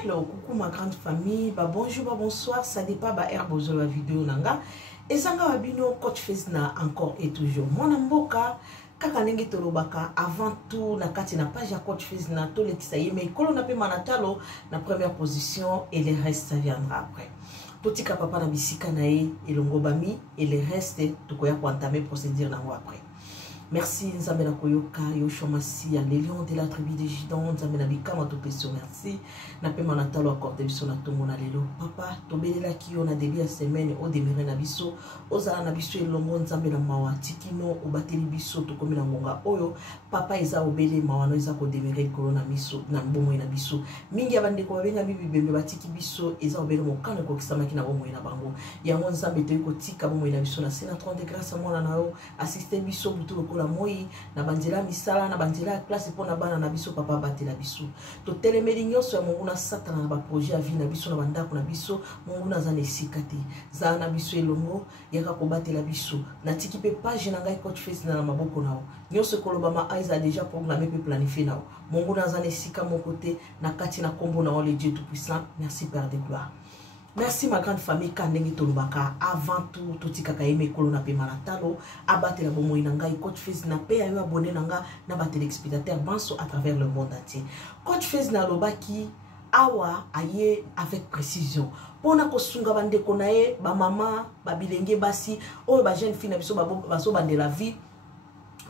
Hello, coucou ma grande famille, bonjour, bonsoir, ça dépend ba air bozo la vidéo nanga. Et sanga wabino coach Fezna encore et toujours. Mon amboka kaka nenge tolobaka avant tout na kati na page ya coach Fezna to le kisaye mais kolo na pe manatalo na première position et le reste ça viendra après. Totika papa na bisika nae et longobami et le reste tokoya ko entamer procédure nango après. Merci Nzambe na koyoka yo shomasi ya les lions de la tribu de Jidon Nzambe na bikama to peso merci na pe manatalo accordé biso na tongo na lelo papa to belela ki yo na début ya semaine o demire na biso ozala na biso elongo Nzambe na mawa tikino o bateli biso to komi na ngonga oyo papa eza obele mawa no eza ko demire corona miso na bomo na biso mingi abande ko benga bibi bembe batiki biso eza obele mokana ko kisama kina bomo na bango yango Nzambe to ko tika bomo na biso na sena 30 grâce mwana na yo assister biso butu ko moi na banzela misala na banzela classe pona bana na biso papa batela biso to telemeli nyonso ya mungu na satana na ba projet ya vie na biso na bandako na biso mungu na zana esikate za na biso elongo yaka ko batela biso na tiki pe page na ngai coach Fezna na maboko nao nyonso koloba ma aiza déjà programmé pe planifié nao mungu na zana esika mon côté na kati na kombo na le Dieu tout puissant. Merci Père de gloire. Merci ma grande famille Kandenge Tolobaka. Avant tout, totika kaime kolona pe manatalo. Abate la bomo inanga et coach Fezna pe ayo abonné nanga na ba téléspectateurs banso à travers le monde entier. Coach Fezna lobaki awa aye avec précision. Pona ko sunga bande konae ba mama ba bilenge basi o ba jeune fille na biso baso bande la vie.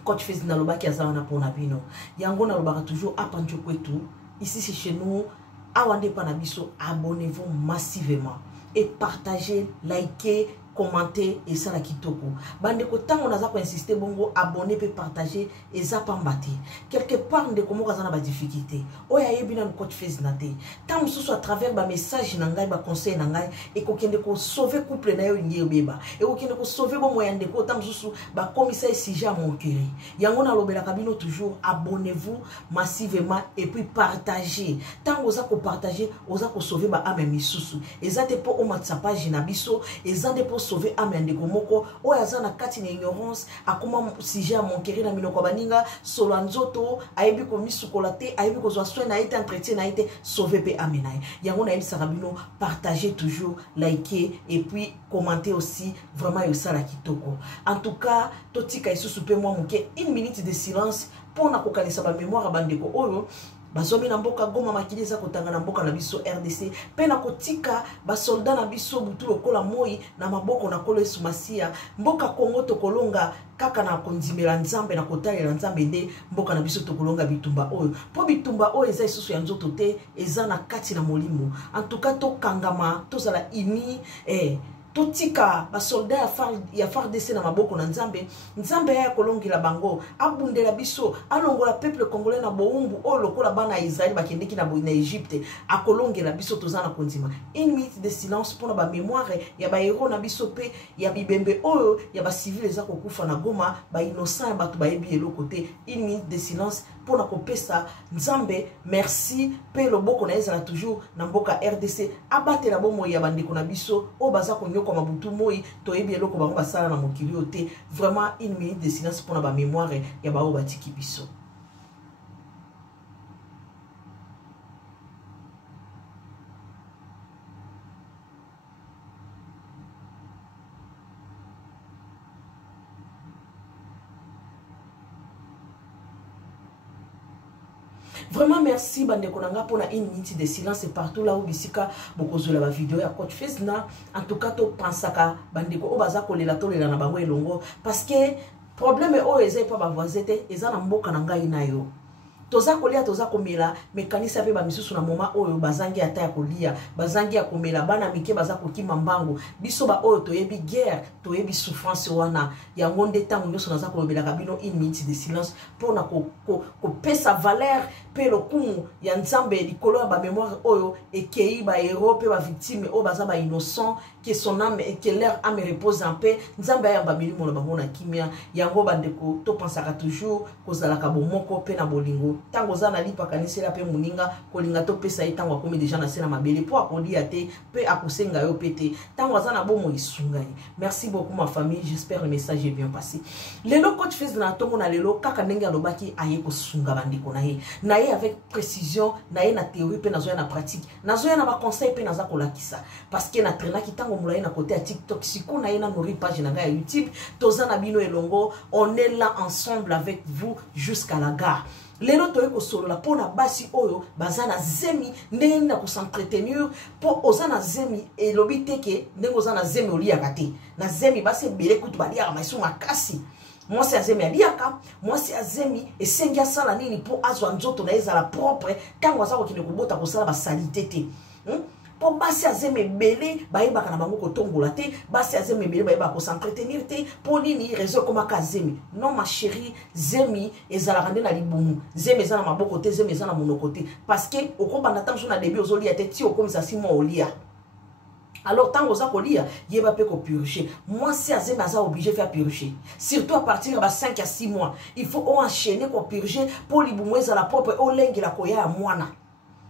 Coach Fezna lobaki azana pona bino. Yango na lobaka toujours apanjo kwetu. Ici c'est chez nous. Awande panabiso, abonnez-vous massivement et partagez, likez, commentez et ça la kitoko. Bande ko tango naza ko insister bongo abonner pe partager et ça pambati. Quelque part de komo kazana ba difficulté. Oya yebina no coach Fezna te. Tant mususu à travers ba message na ngai ba conseil na ngai et ko kende ko sauver couple na yo ngie beba. Et ko kende ko sauver bo moyen de ko tant mususu ba commissaire sujet à mon cœur. Yango na lobela kabino toujours abonnez-vous massivement et puis partagez. Tant oza ko partager, oza ko sauver ba ame misusu. Ezate po o matsa page na biso, ezande po sauver amende komoko o yazana kati na ignorance akoma sujet à mon cœur na minoko baninga solo nzoto ayebi ko misukolate ayebi ko zwa soin na été entretien na été sauver pe amenai yango na ebisa kabino partager toujours liker et puis commenter aussi vraiment yo sala kitoko en tout cas totika isusu pe moi muke 1 minute de silence pour na kokanisa ba mémoire bandeko oyo bazomi na mboka Goma makili za kotanga na mboka na biso RDC pe na kotika ba soldat na biso butu lokola moi na maboko na kolo esumasia mboka Kongo to kolonga kaka na kondimela Nzambe na kotalela Nzambe nde mboka na biso to kolonga bitumba oyo po bitumba oyo eza isusu ya nzoto te eza na kati na molimo en tout cas to kangama to zala ini totika ba soldat ya FARDC na maboko na Nzambe ya kolongela bango abundela biso alongola peuple congolais na boumbu o lokola bana Israël bakendeki na Egypte akolongela biso tozana kondima 1 minute de silence pour ba mémoire ya ba héros na biso pe ya bibembe oyo ya ba civil eza kokufa na Goma ba innocent ya bato ba yebi eloko te 1 minute de silence pour na kopesa Nzambe merci pe loboko na ezala toujours na mboka RDC abatela bomo ya bandeko na biso o baza konyo comme Mabutu moi to ebi eloko bango basala na mokili ote vraiment 1 minute de silence pour na ba mémoire ya ba o batiki biso. Vraiment merci bande konanga pour na 1 minute de silence partout là où bisika bokozola ba vidéo ya coach Fezna en tout cas to pensaka bande ko obaza kolela to lela na bango elongo parce que problème o eza pas ba voisin te eza na mboka na ngai na yo toza kolia toza komela mekanisa pe ba misusu na moment oyo bazangi ata ya kolia bazangi ya komela bana mike baza kokima mbango biso ba oyo toyebi guerre toyebi souffrance wana ya ngonde tango nyoso naza kolobela kabino 1 minute de silence pour na ko pesa valeur pe lokumu ya Nzambe likolo ya ba mémoire oyo ekei ba héros pe ba victime o baza ba innocent que son âme et que leur âme repose en paix Nzambe ya ba milimo na bango na kimia yango bandeko to pensaka toujours kozala ka bomoko pe na bolingo tango za na lipa kanisela pe muninga kolinga to pesa ye tango akomi déjà na sena mabele po akolia te pe akosenga yo pete tango za na bomo isunga ye. Merci beaucoup ma famille, j'espère le message est bien passé. Lelo coach Fez na tongo na lelo kaka ndenge alobaki aye ko sunga bandiko na ye avec précision na ye na théorie pe nazoya na pratique nazoya na ba conseil pe naza kolakisa parce que na traîna ki tango mulaye na côté ya TikTok siko na ye na nori page na ga YouTube toza na bino elongo, on est là ensemble avec vous jusqu'à la gare. Lelo toye ko solo la pona basi oyo bazana zemi ndenge na ko s'entretenir po ozana zemi et lobite ke ndenge ozana zemi olia kate na zemi basi bele kutu balia maisu makasi. Moi c'est azemi aliaka, moi c'est azemi et sengia sala nini po azwa nzoto na ezala propre tango azako kine kubota ko sala ba salité te. Po basi azemi belé bayeba kana bango ko tongola te, basi azemi belé bayeba ko s'entretenir te, po nini réseau comme ka zemi. Non ma chérie, zemi ezala rande na libumu. Zemi ezala maboko te, zemi ezala monoko te parce que okoba na tamso na début ozolia te ti okomisa simo olia. Alors, tant que vous avez dit, il va pas purger. Moi, si vous êtes obligé de faire purger, surtout à partir de 5 à 6 mois, il faut enchaîner pour purger pour les boumoués à la propre au lingue la koya à moana.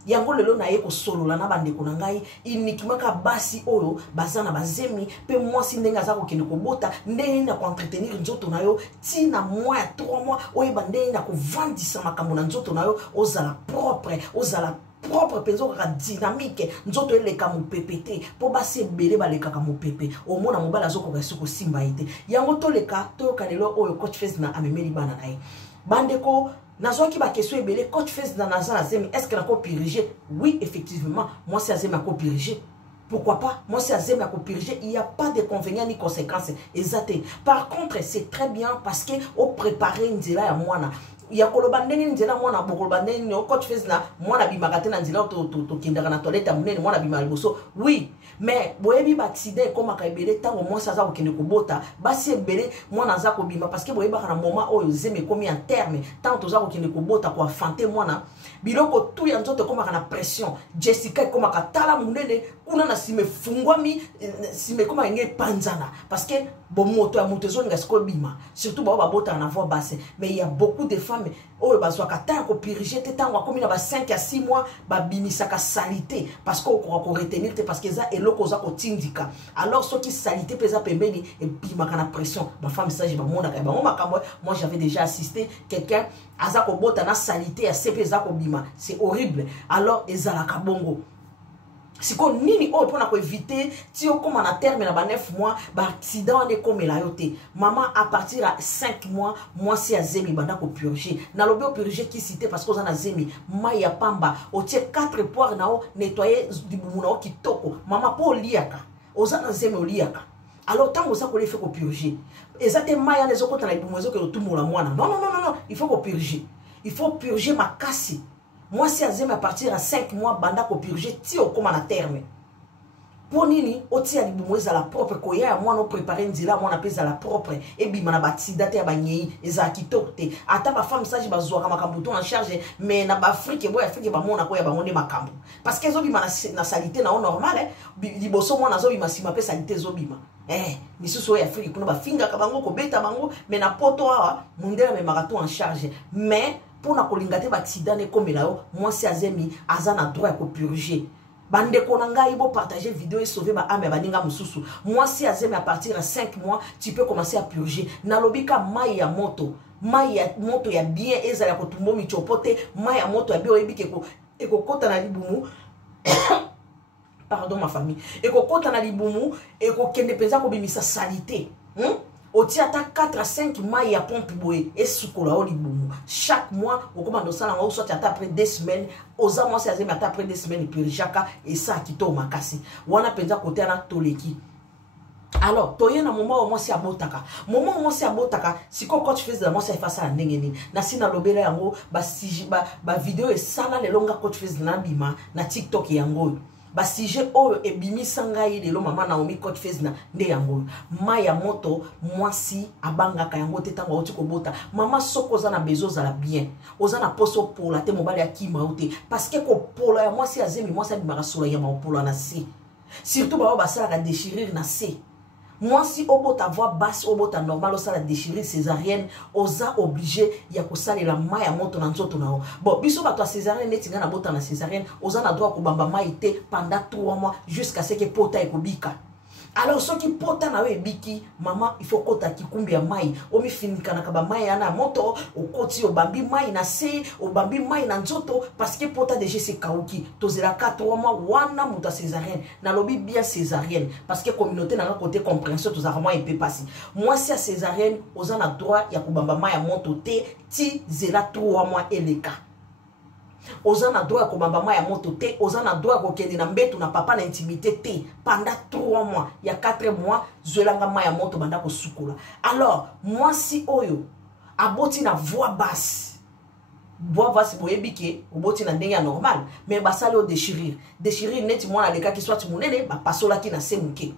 Yango lelo na yeko solo la na bande ko ngai uniquement ka basi oyo bazana bazemi pe moi si ndenga za ko kende ko bota ndenge na ko entretenir nzoto na yo ti na mois ya 3 mois oyo bande na ko vandisa makambo na nzoto na yo ozala propre ozala propre penzo ka dynamique nzoto eleka mu pepete po basi ebele baleka ka mu pepe o mona mobala zoko ka suko simba ite yango to leka to kalelo oyo coach Fez na amemeli bana nae bandeko nazoki ba question ebele coach Fez na nazala zemi est-ce que na ko piriger? Oui effectivement moi c'est azemi ko piriger. Pourquoi pas? Moi, c'est Azem à purger. Il n'y a pas de convénients ni conséquences. Exactement. Par contre, c'est très bien parce que au préparer une zela à moi, il y a kolobandeni nzela moi na bokolobandeni au coach Fez na moi na bimakate na nzela to kindara na toilette amune moi na bimaliboso. Oui, mais boyebi ba accident comme akaibele tango moi ça za ko kende ko bota basi ebele moi na za ko bima parce que boyeba kana moment oyo zeme komi en terme tant to za ko kende ko bota ko afante moi na biloko tout ya nzoto koma kana pression Jessica koma katala munene kuna na sime fungwami sime koma nge panzana parce que bon moto ya motezo nga sko bima surtout ba bota na voix basse mais il y a beaucoup de femmes oyo bazwa kata ko piriger te tango komi na ba 5 à 6 mois ba bimisa ka salité parce que ko retenir te parce que ça eloko za ko tindika alors ce qui salité pesa pembeni et bima kana pression ba femme ça je ba mona ka ba makambo moi j'avais déjà assisté quelqu'un azako bota na salité ya sepe za ko bima c'est horrible alors ezala ka bongo siko nini o pona ko éviter ti o comme na terme na ba 9 mois ba accident de comme la yote maman à partir à 5 mois moi c'est azemi banda ko purger na lobe o purger qui cité parce que za zemi maya pamba o tie 4 poires na o nettoyer du bumu na o kitoko maman po liaka oza na zemi o liaka alors tant que ça ko le fait ko purger exactement maya les okota na bumu ezo ke otumula mwana non il faut ko purger il faut purger ma casse. Moi, si azem à partir à 5 mois, banda ko purger, ti o comme na terme. Pour nini, o ti a libumoise à la propre, ko ya moi no préparer nzila, moi na pèse à la propre, et bi mana bati date ya banyei, eza kitokte. Ata ba femme sage ba zoaka makambuto en charge, mais na ba Afrique boy Afrique ba mona ko ya ba monde makambu. Parce que zo bi mana na salité na normal, liboso moi na zo bi masima pe salité zo bima. Misusu ya Afrique kuna ba finga ka bango ko beta bango, mais na poto awa, mundela me marato en charge. Mais pour na kolingate ba accident ne comme là moi c'est azemi azana droit à purger bande konanga ibo partager vidéo et sauver ba ame baninga mususu moi c'est azemi à partir de 5 mois tu peux commencer à purger na lobika mai ya moto ya bien ezala ko tumbo mi chopote mai ya moto ya bio ebike ko eko kota na libumu pardon ma famille eko kota na libumu eko kende penza ko bimisa salité au tiata 4 à 5 mois ya pompe boé et sukola o libumu chaque mois au commande ça on soit après 2 semaines aux mois c'est après 2 semaines puis jaka et ça kito makasi wana penza côté na toleki alors toye na moment au moins c'est abotaka moment au moins c'est abotaka si ko coach Fez de moi c'est face à ndengeni na sina lobela yango ba vidéo et ça là les longa coach Fez na bima na TikTok yango ba sujet oyo ebimi sangai lelo mama Naomi coach Fez na nde yango maya moto mwasi abanga ka yango te tango oti ko bota mama soko za na bezo za la bien oza na poso pour la te mobali ya kima ote parce que ko polo ya mwasi azemi mwasi abimaka sola ya ma polo na se surtout ba sala ka déchirer na se Moi, si au bout ta voix basse, au bout ta normal, au sa la déchirure césarienne, osa obligé, ya ko sale la maille à monter dans tout nao. Bon, biso ba toi césarienne, net na bota na césarienne, osa na droit ko bamba maïté pendant 3 mois jusqu'à ce que pota ekobika. Alors, ceux qui pota na we biki, maman, il faut kota ki kumbi ya mai. Omi finika na kaba mai ana moto, o koti o bambi mai na se, o bambi mai na nzoto, parce que pota déjà c'est kauki. Tozela 4 mois, wana muta césarienne. Na lobi bien césarienne. Parce que communauté na côté compréhension, tout ça vraiment il peut passer. Moi, si à césarienne, oza na droit, ya kubamba mai ya moto te, ti zela 3 mois et les cas. Oza na droit ko bamba ya moto te, oza na droit ko kende na mbetu na papa na intimité te pendant 3 mois, il y a 4 mois zwelanga ma ya moto banda ko sukola. Alors, moi si oyo aboti na voix basse boyebike oboti na ndenge normal, mais basali o déchirer neti mwana leka ki soit munene ba pasola ki na semuke.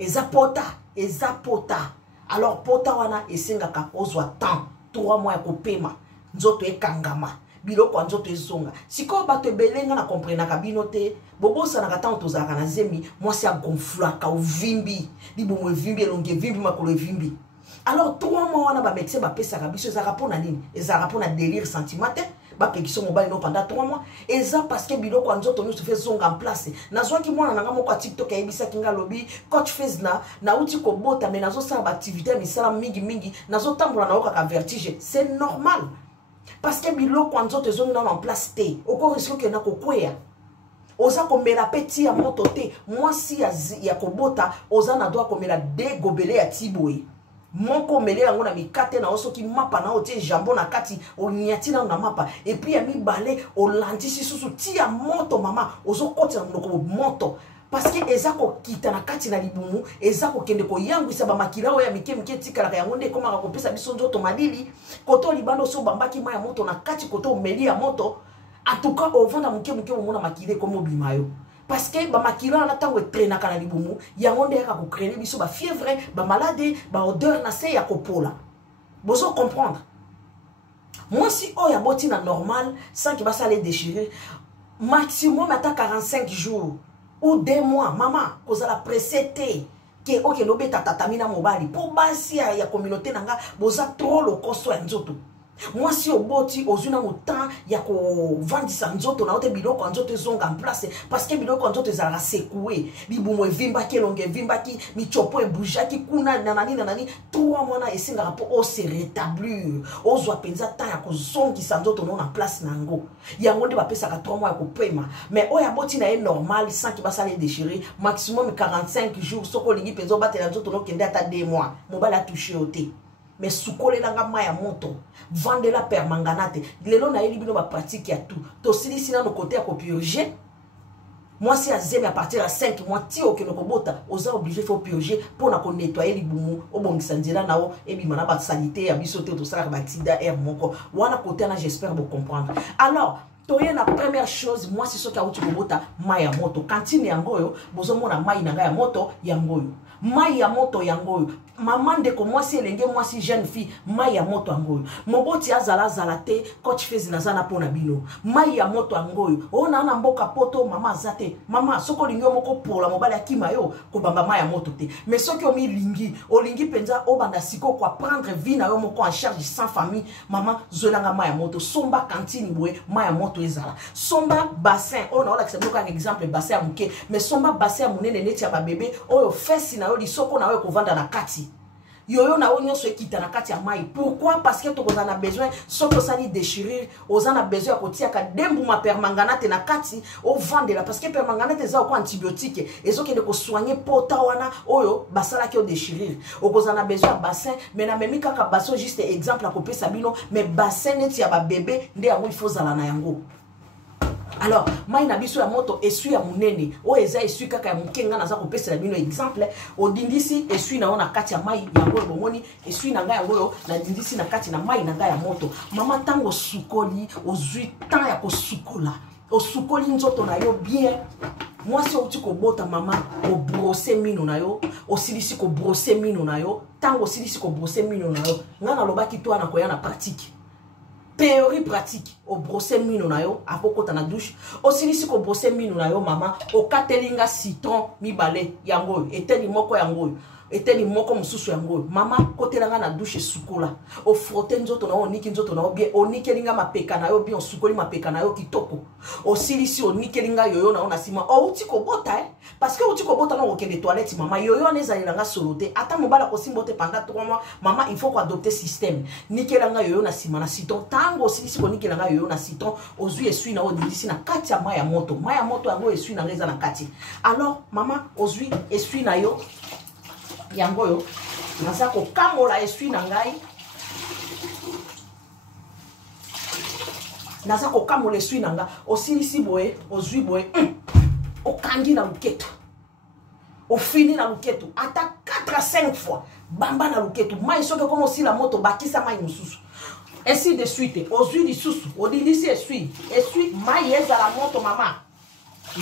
Eza pota. Alors pota wana esengaka ozwa temps 3 mois ya kopema nzoto ekangama. Biloko nzoto ezonga siko bato belenga na comprendre ka binote bobosa na kata tozaka na zemi mwasi agonflaka ovimbi libomo evimbi elonge vimbi makolo evimbi. Alors 3 mois wana ba médecin ba pesa ka biso ezaka pona nini, ezaka pona délire sentimental ba pekiso mobile no pendant 3 mois eza parce que biloko nzoto nyusu fait zonga en place nazwa ki mwana nanga moko TikTok ebisa kinga lobi coach face na uti ko bota mais nazo sala ba activité misala mingi nazo tambola na oka vertige, c'est normal. Parce que bilo quand zo te zo na en place te oko risque que na ko kwea oza ko mela petit ya moto te moi si ya ko bota oza na doit ko mela de gobele ya tiboy moko mele yango na mikate na oso ki mapa na otie jambon na kati o nyati na mapa et puis ya mi balé o landisi susu ti ya moto mama ozo koti na ndoko moto. Parce que ezako kita na kati na libumu ezako kende ko yangu isa ba makilao ya mike tika la yango nde koma ka kopesa biso nzoto madili koto libando so bambaki maya moto na kati koto meli ya moto en tout cas au vanda mike mona makile comme bimayo. Parce que ba makilao na tango etrena kana libumu yango nde ka ko créer biso ba fièvre ba malade ba odeur na se ya kopola. Bozo comprendre. Moi si oya boti na normal sans qu'il va s'aller déchirer maximum ata 45 jours ou 2 mois, maman, cause la précédé que ok lobe tatatamina mobali pour basi ya communauté nanga boza trop le costo nzoto. Moi si oboti ozuna mutan ya ko vandisa nzoto na ote biloko nzoto zonga en place parce que biloko nzoto ezala secoué bibumo evimba ki longe evimba ki michopo ebuja ki kuna nanani 3 mois na esinga rapport o se rétablir ozwa penza ta ya ko zongi sa nzoto non en place nango yango nde ba pesa ka 3 mois ya ko pema mais oya boti na est normal sans ki ba sale déchirer maximum 45 jours soko lingi penzo batela nzoto no kende ata 2 mois mobala touché oté. Mais soukole langa maya moto vendre la permanganate lelo na eli bino ba pratique ya tout to sili sina no côté à purger. Moi si azemi à partir à 5 mois ti o ke no kobota oza obligé faut purger pour na ko nettoyer libumu obongisa nzela nao ebi mana ba sanité ya biso to sala ba accident air moko wana côté na j'espère vous comprendre. Alors toye na première chose moi si soki auti kobota maya moto cantine yangoyo bozo mona mai nanga ya moto yangoyo mai ya moto yangoyo maman de ko moi si elenge moi si jeune fille mai ya moto yangoyo moboti azala te coach fezi nazana pona bino mai ya moto yangoyo ona na mboka poto mama zate mama soko lingi moko pola mobali akima yo ko bamba mai ya moto te mais soki omi lingi olingi penza obanda siko ko prendre vie na yo moko en charge sans famille mama zolanga mai ya moto somba cantine boye mai ya moto ezala somba bassin on a un exemple bassin muke mais somba bassin munene neti ya ba bébé oyo fesi na yo lisoko na yo ko vanda na kati yoyo na onyo so ekita na kati ya mai. Pourquoi? Parce que to a besoin soto sali déchirer ozana besoin ko tia ka dembu ma permanganate na kati o vendre la parce que permanganate za ko antibiotique ezoke de ko soigner pota wana oyo basala ki o déchirer okozana besoin bassin mais na memi kaka bassin juste exemple ko pesa bino mais bassin neti ya ba bébé nde yango il faut zala na yango. Alors, mai na biso ya moto esui ya munene o eza esui kaka ya mukenga naza ko pesa bino exemple o dindisi esui na ona kati ya mai yango bomoni esui na nga yango na dindisi na kati na mai na nga ya moto mama tango sukoli ozui temps ya ko sukola o sukoli nzoto na yo bien. Moi si o tiko bota mama o brosser mino na yo o silisi ko brosser mino na yo tango silisi ko brosser mino na yo ngana lobaki to na ko ya na pratique théorie pratique au brosser mino na yo apoko ta na douche aussi si ko brosser mino na yo mama o katelinga citron mi balé yango eteli moko yango eteni moko mususu yango mama kotelanga na douche sukola o frotter nzoto na oniki nzoto na bien onikelinga mapeka na yo bien sukoli mapeka na yo kitoko osilisi onikelinga yoyo na ona sima o uti kobota parce que uti kobota na okende toilette mama yoyo nezalelanga solote ata mobala kosimbote pendant 3 mois mama il faut ko adopter système nikelanga yoyo na sima na siton tango osilisi konikelanga yoyo na siton ozui esui na odilisi na kati ya maya moto yango esui na ngeza na kati alors mama ozui esui na yo yango yo naza ko kamola esui na ngai naza ko kamola esui na nga osilisi boye ozui boye okangi na luketo ofini na luketo ata 4 à 5 fois bamba na luketo mai soki comme aussi la moto bakisa mai mususu ainsi de suite ozui lisusu odilisi esui mai eza la moto mama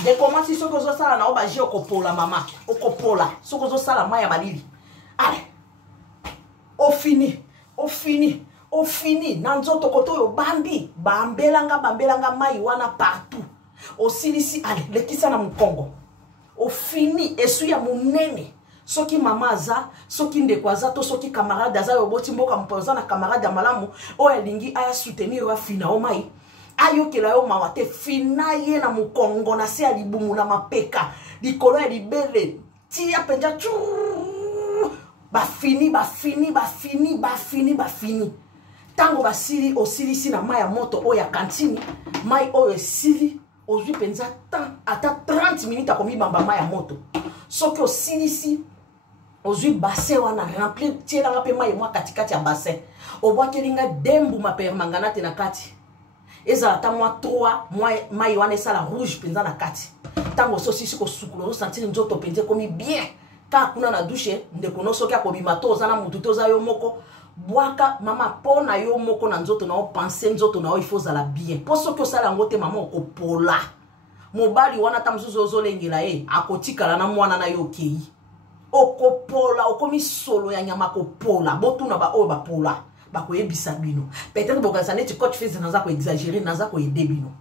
de comment si soki ozosala na obaji okopola mama okopola soki ozosala mai ya malili ale ofini na nzoto koto oyo bambelanga mai wana partout osilisi ale lekisa na mukongo ofini esui ya munene soki mama aza soki ndeko aza to soki camarade aza yo boti mboka mpoza na camarade ya malamu oyo alingi aya soutenir wa fina o mai ayokela yo mawa te fina ye na mukongo na se ya libumu na mapeka likolo ya libele tia penja chu bafini tango basili osilisi na mai ya moto oyo ya kantini mai oyo esili ozwi penza ata 30 minutes akomibamba mai ya moto soki osilisi ozwi bassin wana remplir tielanga pe mai mwa katikati ya bassin obwakelinga dembu mapermanganate na kati ezala ta mwa 3 mai wana esala rouge penza na kati tango ososisi kosukula osantiri nzoto penza komi bien ka kuna na douche ndeko no soki akobima to oza na mutu to oza yo moko bwaka mama pona yo moko na nzoto na o penser nzoto na o il faut zala bien po soki osala yango te mama okopola mobali wana ta mususu ozolengela ye akotikala na mwana na yo okei okopola okomi solo ya nyama kopola botuna ba oyo bapola bakoyebisa bino peut-être bokanisa neti coach fils naza ko exagérer naza ko aider bino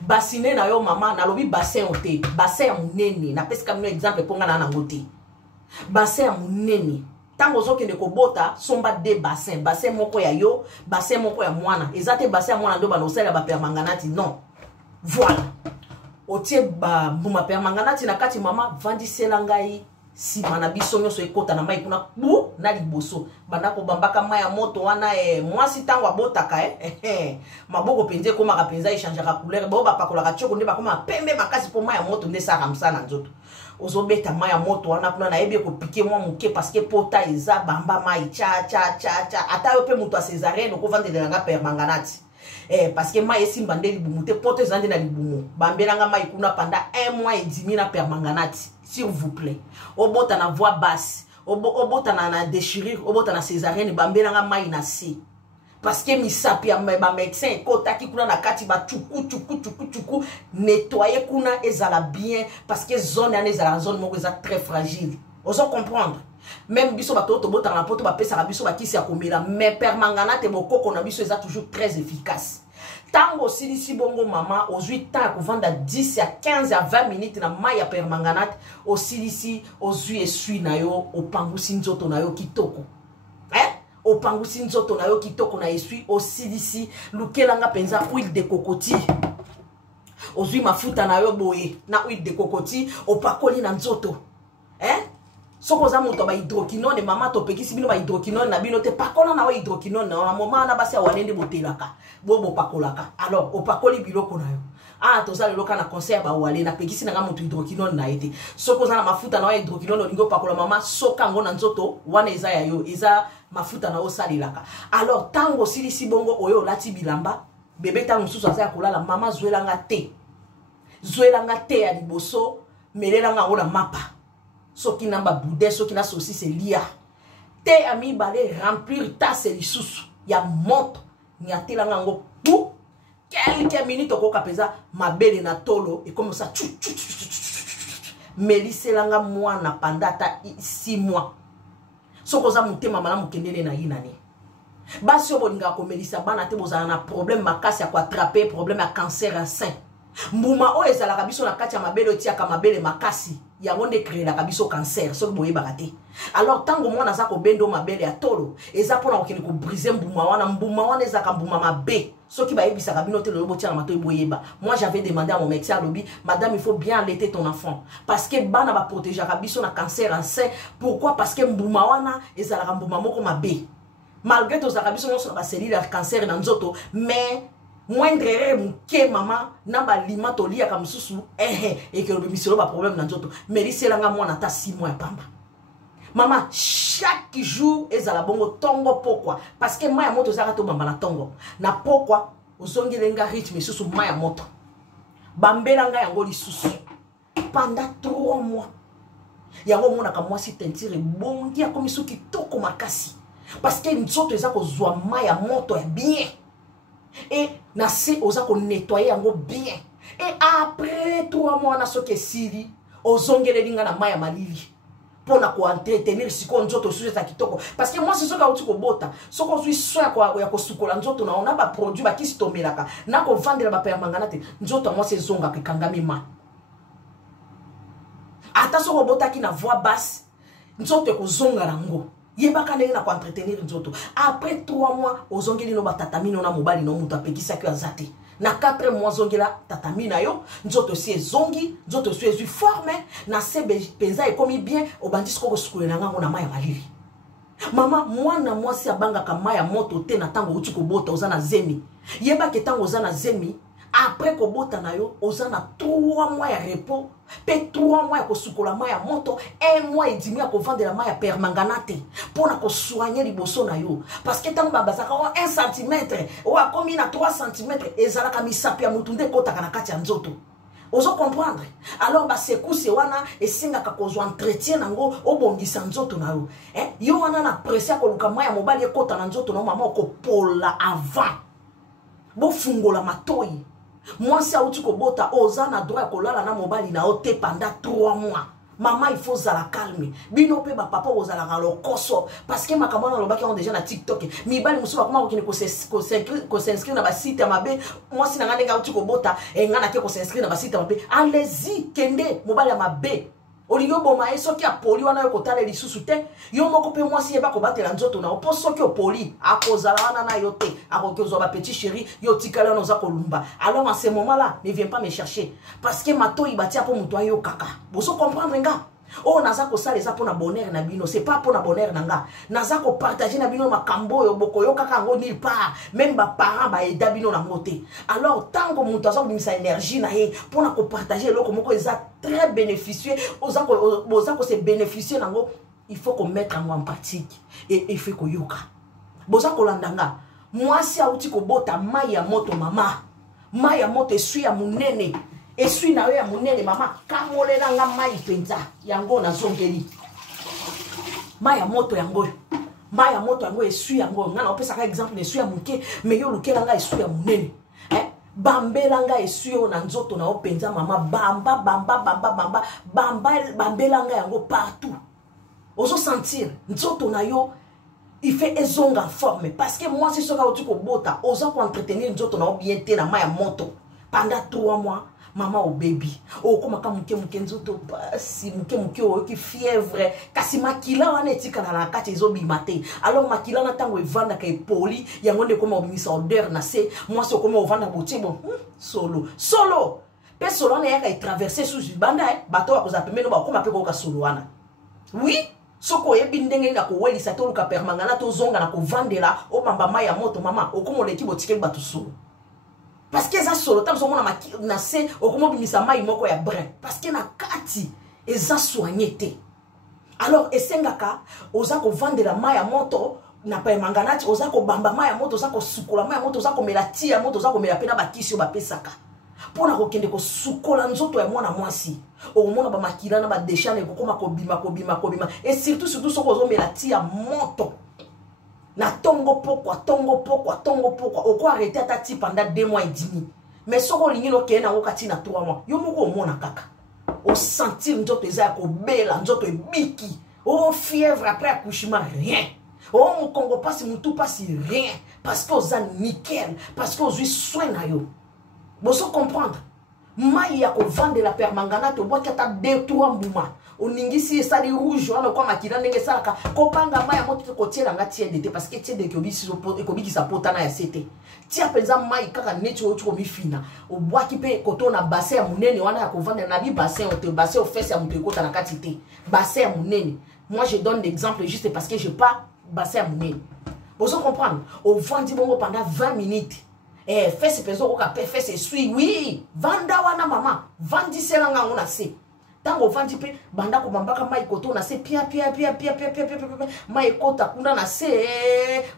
basine na yo mama nalobi bassin ote bassin ya munene na pesa kama exemple ponga na nango te bassin ya munene tango ozokende kobota somba de bassin moko ya yo bassin moko ya mwana ezate bassin ya mwana ndo banosala ba permanganati non voilà otie ba mbuma permanganati na kati mama vandisela ngai sima na biso nyonso ekota na mai kuna bu na liboso banda ko bambaka mai ya moto wana mwasi tango abotaka maboko penze koma ka penza échanger ka couleur bo ba pakola ka choko nde ba koma pembe makasi po mai ya moto nde saka msana nzoto ozobeta mai ya moto wana kuna na yebi ko piquer mwa muke parce que pota eza bamba mai cha ata yo pe muto a césarienne ko vandela nga permanganati parce que mai esimba nde libumu te poto ezande na libumu bambelanga mai kuna pendant 1 mois et demi na permanganati s'il vous plaît obota na voix basse obota na déchirure obota na césarienne bambelanga mai na si parce que misapi ya ba médecin kotaki kuna na kati ba chuku nettoyer kuna ezala bien parce que zone ya ezala zone moko eza très fragile ozo comprendre même biso bato to bota na poto ba pesa biso ba kisi ya komela mais permanganate bokoko na biso eza toujours très efficace tango silisi bongo mama ozui temps ko vanda 10 à 15 à 20 minutes na mai ya permanganate osilisi ozui esui na yo opangusi nzoto na yo kitoko opangusi nzoto na yo kitoko na esui osilisi lukelanga penza huile de cocotier ozui mafuta na yo boye na huile de cocotier opakoli na nzoto soko za moto ba hydroquinone mama to pekisi bino ba hydroquinone na bino te pakola na wa hydroquinone na moma na basi awanende botelaka bobo pakolaka alors opakoli biloko na yo to za leloka na conseil ba wale na pekisi na moto hydroquinone na ete soko za na mafuta na wa hydroquinone olingo pakola mama soka ngo na nzoto wana eza ya yo eza mafuta na osalelaka alors tango silisi bongo oyo lati bilamba bebe tango mususu aza ya kolala mama zwelanga te ya liboso melelanga ngo na mapa soki na ba boudin soki na saucisse lia te ami balé remplir tasse lisusu ya moto nyatelanga ngo pou quelques minutes okoka peza mabele na tolo et comme ça meliselanga mwana pandata 6 mois sokoza mutema malamu kendele na yinani basi obolinga ko melisa bana te bozana na problème makasi ya ko attraper problème ya cancer à sein mbuma o ezalaka biso na kati ya mabele otiaka mabele makasi yango nde créelaka biso cancer soki boyebaka te. Alors tango mwana aza kobenda mabele ya tolo eza mpona kokende kobrise mbuma wana ezalaka mbuma mabe soki bayebisaka bino te lelo botiaka matoi boyeba. Moi j'avais demandé à mon médecin alobi madame il faut bien allaiter ton enfant parce que bana ba protégeaka biso na cancer en sein. Pourquoi? Parce que mbuma wana ezalaka mbuma moko mabe malgré tozalaka biso nyonso na baselile ya cancer na nzoto mais moindre erreur muke mama na balima toliaka mosusu ekelobi miselo ba problème na nzoto mais liselanga mwana ata 6 mois ya pamba. Maman, chaque jour ezala bongo tongo. Pourquoi? Parce que maya moto ezaka to bamba na tongo. Na pourquoi ozongelenga rythme susu maya moto. Bambelanga yango lisusu pendant 3 mois. Yango mona ka mwasi tentire bongi akomi soki toko makasi. Parce que nzoto ezako zwa maya moto ya bien. Et na se ozako nettoyer yango bien. Et après 3 mois na soki siri ozongelenga na maya malili. Pour entretenir siko nzoto sujet ta kitoko parce que moi c'est soka uti ko bota soko zui soya kwa ya ko sukola nzoto na ona ba produit ba kisi tomelaka na ko vendre ba permangana te nzoto moi c'est zonga ke kangami ma ata soko bota ki na voix basse nzoto ko zonga rango yebaka ndenge na ko entretenir nzoto après 3 mois ozongeli no batatamino na mobali no mutu apekisa ki azate na 4 mois zongela tatamina yo nzoto si ezongi nzoto si ezu forme na sebe penza ekomi bien obandisi ko sukulela ngango na maya malili. Mama mwana mwasi abanga ka maya moto te na tango uti ko bota ozana zemi yeba ke tango ozana zemi après ko bota na yo ozana 3 mois ya repos pe 3 mois ya ko sukola maya moto 1 mois et demi ya ko vendre la maya permanganate pona ko soigner liboso na yo parce que tango babazaka 1 cm o akomi na 3 cm ezala ka misapi ya mutunde kota kana kati ya nzoto. Ozo comprendre? Alors ba sekuse wana esinga ka kozwa entretien nango obongisa nzoto na yo. Yo wana na pressia ko luka maya mobali ekota na nzoto na mama ko pola avant. Bo fungola matoi. Moi si auti ko bota oza na droit ko lala na mobali na ote pendant 3 mois. Maman il faut zala calme. Bino pe ba papa ozala ka lokoso parce que makamana lobaki on déjà na TikTok. Mi bali musuba kuma ko s'inscrire na ba site mabe. Moi si nanga nga auti ko bota ngana ke ko s'inscrire na ba site mabe. Allez-y kende mobali mabe. Olingo boma soki a poli wana yo kotala lisusu te yo moko pe mwasi yeba ko batela nzoto na opo soki o poli akozala wana na yo te akokezwa ba petit chéri yo tikala no za kolumba. Alors en ce moment là ne viens pas me chercher parce que mato ibatia po muto yo kaka boso comprendre nga oh naza ko sala eza pona bonheur na bino c'est pas pona bonheur nanga naza ko partager na bino makambo yo boko yo kaka ngo nulle part même ba parents ba eda bino na ngote. Alors tango muto aza ko dimisa énergie na ye pona ko partager loko moko eza très bénéficieux oza ko se bénéficier nango il faut qu'on mette en pratique et il faut ko yoka boza ko landanga mwasi auti ko bota mai ya moto mama mai ya moto esui ya munene esui na yo ya munene mama kamolela nga mai penza yango na zongeli mai ya moto yango esui yango ngana opesa ka exemple esui ya muke mais yo lukela nga esui ya munene bambelanga esui yo na nzoto na openza mama bambelanga yango partout ozo sentir nzoto na yo il fait ezonga forme parce que moi si soka uti ko bota oza ko entretenir nzoto na bien te na maya moto pendant 3 mois mama o baby o koma ka muke nzoto basi muke o ki fièvre kasi makila wana etika na kati ezobi mate. Alors makila na tango evanda ka epoli yango nde koma obimisa odeur na se moi so koma ovanda botie bon solo pe solo na yaka traverser sous banda bato ba koza pemeno ba koma pe ko ka solo wana oui soko yebi ndenge nga ko welisa to luka permangana to zonga na ko vandela o pamba maya moto mama okomo leki botikeli bato solo parce que ça solo tam somona na se okomo bimisa mai moko ya brin parce que na kati eza soigné te. Alors esengaka oza ko vandela maya moto na permanganati oza ko bamba maya moto oza ko sukola maya moto oza ko melati ya moto oza ko mela pena bakisi ba pesaka pona ko kende ko sukola nzoto ya mwana mwasi omona ba makila na ba deshane ko koma ko bima et surtout soko zo melati ya moto na tongo pokwa oko arrêter atati pendant 2 mois et demi mais soko lingi no kena ngo kati na 3 mois yo moko omona kaka o sentir nzoto eza ko bela nzoto ebiki o fièvre après accouchement rien o mo kongo passe mutu passe rien parce que oza nickel parce que ozui soin na yo boso comprendre mai ya ko vendre la permanganate oboki ata 2-3 mbuma oningisi esali rouge wana kwa makina ndenge salaka kopanga mai ya moto kotiela nga tiende te parce que tiende ekobikisa pota na ya sete tia penza mai kaka neti oyo komifina obwaki pe koto na bassin ya munene wana ya kovanda na bi bassin ote bassin ofesse ya moto ekota na kati te bassin ya munene. Moi je donne l'exemple juste parce que je pas bassin ya munene. Vous comprenez? Au vandi bongo pendant 20 minutes. Fesse penzo ko ka fesse sui oui vanda wana mama vandi selanga ngona se tango vandi pe banda ko bambaka mai koto na se pia mai kota kuna na se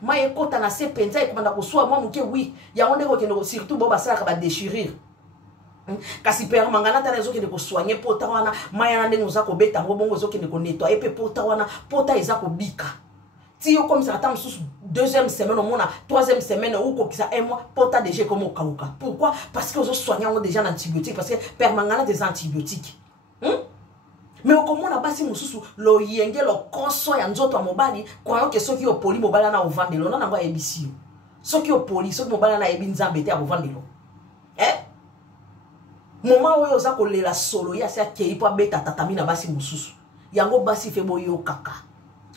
mai kota na se penza e banda ko soa moi muke oui ya onde ko kende surtout bo basala ka ba déchirer kasi per mangana ta rezo kende ko soigner pota wana mai na ndenge uza ko beta bongo zo kende ko nettoyer pe pota wana pota eza ko bika si yo comme ça attend sous deuxième semaine au monde, troisième semaine ou quoi que ça un mois, pota déjà comme au kauka. Pourquoi? Parce que os soignants ont déjà d'antibiotiques parce que permanent des antibiotiques. Mais au comment on a basi mususu lo yenge lo konso ya nzoto a mobali kwa que ceux qui au poli mobali na ovande lo na ngwa ebisi. Ceux qui au poli ceux qui mobali na ebinza mbete a ovande lo. Moment où oza ko lela solo ya sia kei po beta tatamina basi mususu. Yango basi febo yo kaka.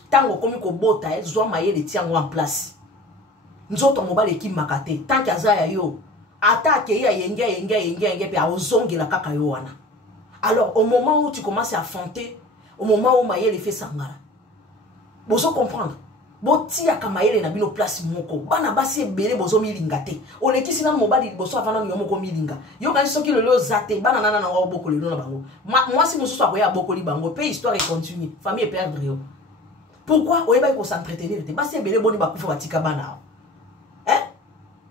Tango komi ko bota zwa mayele tiango en place nzoto mobali ki makate tant azaya yo attaque ya yenge pe ozongi la kaka yo wana. Alors au moment où tu commences à affronter au moment où mayele fait sangara bozo comprendre boti ya kamayele na bino place moko bana basi ebele bozo milingate olekisi na mobali bozo avana yo moko milinga yo kanisi soki lelo zate bana nana na wa boko lelo na bango moi si mususu akoya boko li bango pe histoire continue famille perdre yo. Pourquoi oyeba ko s'entretenir te basi ebele boni bakufa batika bana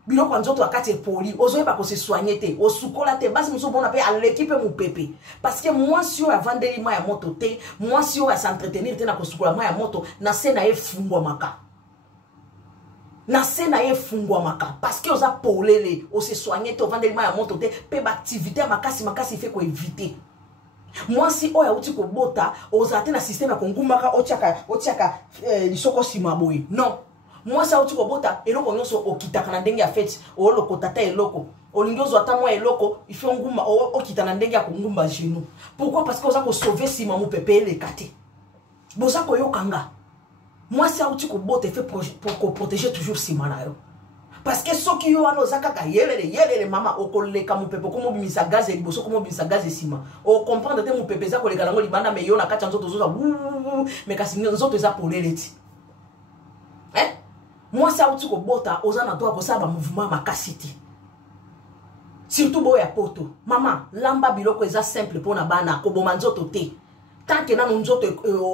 biloko nzoto akati poli ozoyeba ko se soigner te osukola te basi muso bona pe à l'équipe mu pepe parce que moi si on a vendeli ma ya moto te moi si on a s'entretenir te na ko sukola ma ya moto na se na efungwa maka parce que oza polele o se soigner te o vendeli ma ya moto te pe ba activité makasi fait ko éviter. Moi si oya uti ko bota ozate na système ya kongumbaka otiaka lisoko sima boy non moi ça uti ko bota eloko nyonso okitaka na ndenge ya fete o loko tata eloko olingozo ata moi eloko ifi ngumba okita na ndenge ya kongumba genou. Pourquoi? Parce que oza ko sauver sima mu pepe le kate boza ko yokanga. Moi ça uti ko bota fait pour protéger toujours sima na yo. Parce que ceux qui ont nos akaka yelele mama okoleka mu pepe komo bimisa gaz et boso komo bimisa gaz et ciment o comprendre te mu pepe za koleka lango libanda me yo na kati nzoto zo mais kasi nzoto za poleleti moi ça uti ko bota ozana to ko saba mouvement makasiti surtout boya poto mama lamba biloko eza simple pona bana ko boma nzoto te tant que na nzoto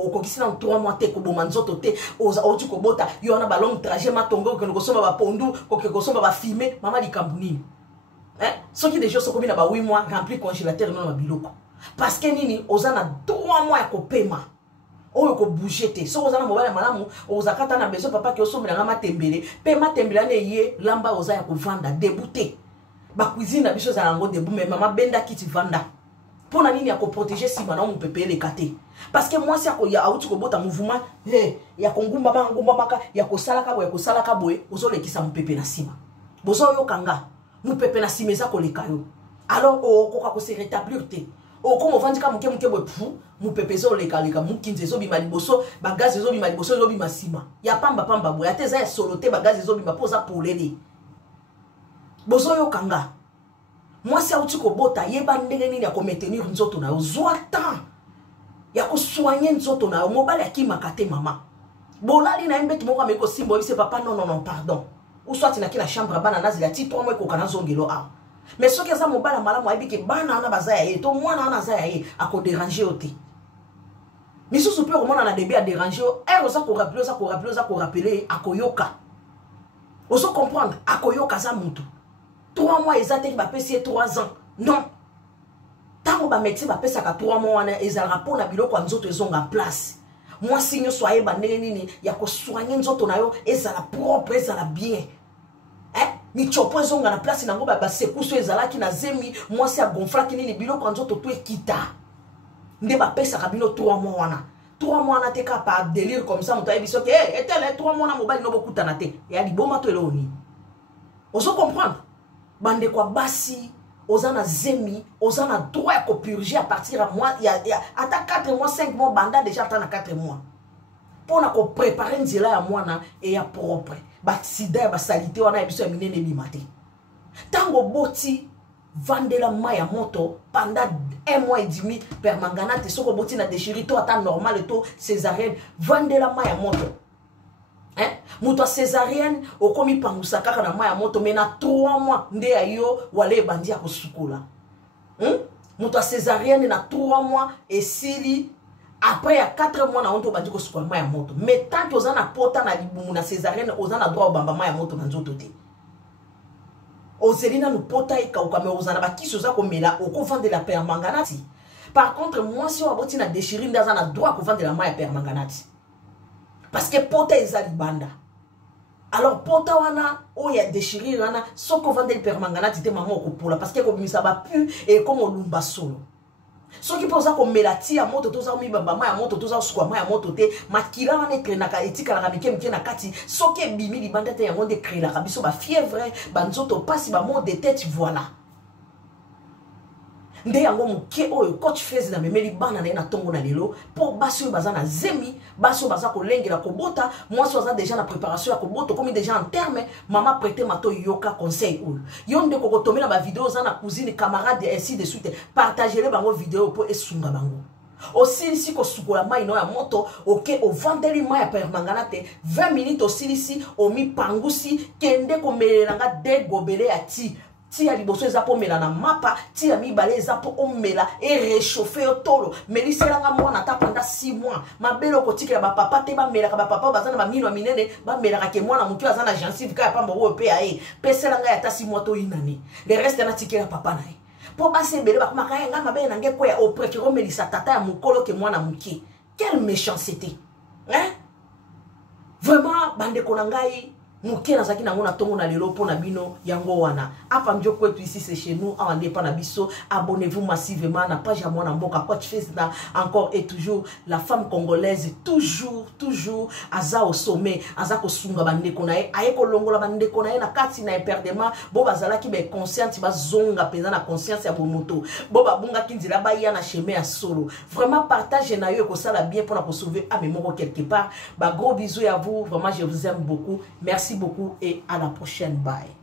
okokisi na 3 mois te ko boma nzoto te oza oti ko bota yo na ba long trajet matongo ko kosomba ba pondu ko kosomba ba filmer mama likambuni ce qui déjà so komi na ba 8 mois rempli congélateur na biloko parce que nini oza na 3 mois ya ko pema oyo ko bouger te so oza na mobile malamu oza kata na besoin papa ki osomela nga matembele pe matembele na ye lamba oza ya ko vanda débouter ba cuisine na biso za nango debout mais mama benda kiti vanda. Pour la ligne à protéger si maintenant on peut payer les catés. Parce que moi, si il y a autre bota mouvement, il y a kongumba maka, il y a ko salaka boy, ozo le kisa mu pepe na sima. Bozo yo kanga, mu pepe na sima za ko le kayo. Alors o ko se rétablir te. O comme on vendika muke boy pou, mu pepe zo le kaleka mu kinze zo bima liboso, bagage zo bima liboso zo bima sima. Ya pamba boy, ateza ya solote bagage zo bima poza polele. Bozo yo kanga. Moi si auti ko bota yeba ndenge nini ya ko maintenir nzoto na yo zwa temps ya ko soigner nzoto na yo mobali akimaka te mama bolali na mbeti moko ameko simbo bise papa non pardon ou soit na kina chambre bana nazi la ti 3 mois ko kana zongelo a mais soki za mobali malamu ayebi ke bana na bazaya ye to mwana na zaya ye ako déranger ote misusu pe komona na début a déranger oza ko rappeler akoyoka ozo comprendre akoyoka za mutu 3 mois exactement ba pesi 3 ans non tango ba médecin ba pesa ka 3 mois wana ezala rapport na biloko nzoto ezonga en place moi signe soyez ba ndenge nini ya ko soigner nzoto na yo ezala propre ezala bien ni chopo ezonga na place nango ba sekuso ezala ki na zemi moi si a gonfla ki nini biloko nzoto to ekita nde ba pesa ka bino 3 mois wana 3 mois na te ka par délire comme ça muto ebiso ke etel 3 mois na mobali no bokuta na te ya liboma to eloni ozo comprendre bande kwa basi ozana zemi, ozana droit à purger à partir à moi, il y a à 4 mois, 5 mois, banda déjà attend à 4 mois. Pour nous préparer une zela à moi et à propre. Bah sida bah salité on a besoin de miner les maté. Tango boti vendre la maille à moto pendant 1 mois et demi per manganate soko boti na déchiré to attend normal to césarienne vendre la maille à moto. Hein? Muto césarienne au komi pangusa kaka na maille à moto mais na 3 mois nde ayo wale bandi ko sukula. Muto césarienne na 3 mois et sili après, il y a 4 mois, on a dit que c'est quoi ma moto. Mais tant que vous avez pota na libumu na césarienne, vous avez droit au bamba ma moto dans zoto te. Ozelina nous pota et kauka mais vous avez qui se ça comme là au vendre de la permanganate. Par contre, moi si on a botti na déchiré, vous avez droit au vendre de la maille permanganate. Parce que pota est zalibanda. Alors pota wana o ya déchiré wana so ko vendre le permanganate te maman ko pola parce que comme ça va plus et comme on lumba solo. Ce qui pose comme melati à moto toza mi bamba ma moto toza squama ma moto te makila wana ekrenaka etika la rabike mke na kati soki bimi libanda te yango de créer la biso ba fièvre ba nzoto pasi ba mot de tête voilà nde yango mke oyo coach fez na memeli bana na tongo na lelo pour basi baza na zemi basi baza ko lengela ko bota moi so baza déjà na préparation ya ko bota comme déjà en terme maman prêter mato yoka conseil ou yonde ko tomber na ba vidéo za na cousine camarade et ainsi de suite partager les bango vidéo pour esunga bango aussi si ko sukola mai no ya moto OK au vendeli mai ya permanganate 20 minutes aussi ici au mi pangusi kende ko melanga de gobele ya ti tia liboso eza po mela na mapa tia mibale eza po omela et réchauffer au tolo meliselanga mwana ta pendant 6 mois mabelo kotikela ba papa te ba mela ka ba papa bazana ba mino minene ba mela ka ke mwana mutu azana gencive ka pamba wo pe ae peselanga ya ta 6 mois to inani le reste na tikela papa na ye po basembele ba kuma ka nga mabe na nge ko ya au préféré melisa tata ya mukolo ke mwana mukie quelle méchanceté hein vraiment bande konangai muke na zaki na ngona tongo na lelo po na bino yango wana apa njo kwetu ici c'est chez nous en dépend na biso abonnez-vous massivement na page à Mwana Mboka Coach Face na encore et toujours la femme congolaise toujours aza au sommet aza ko sunga bande ko na ye aye ko longola bande ko na ye na kati na perdement bo bazala ki be consciente ba zonga peza na conscience ya bomoto bo babunga kinzila ba ya na chemin ya solo vraiment partage na yo ko sala bien pour na ko sauver à mémoire quelque part ba gros bisous à vous vraiment je vous aime beaucoup merci beaucoup et à la prochaine. Bye.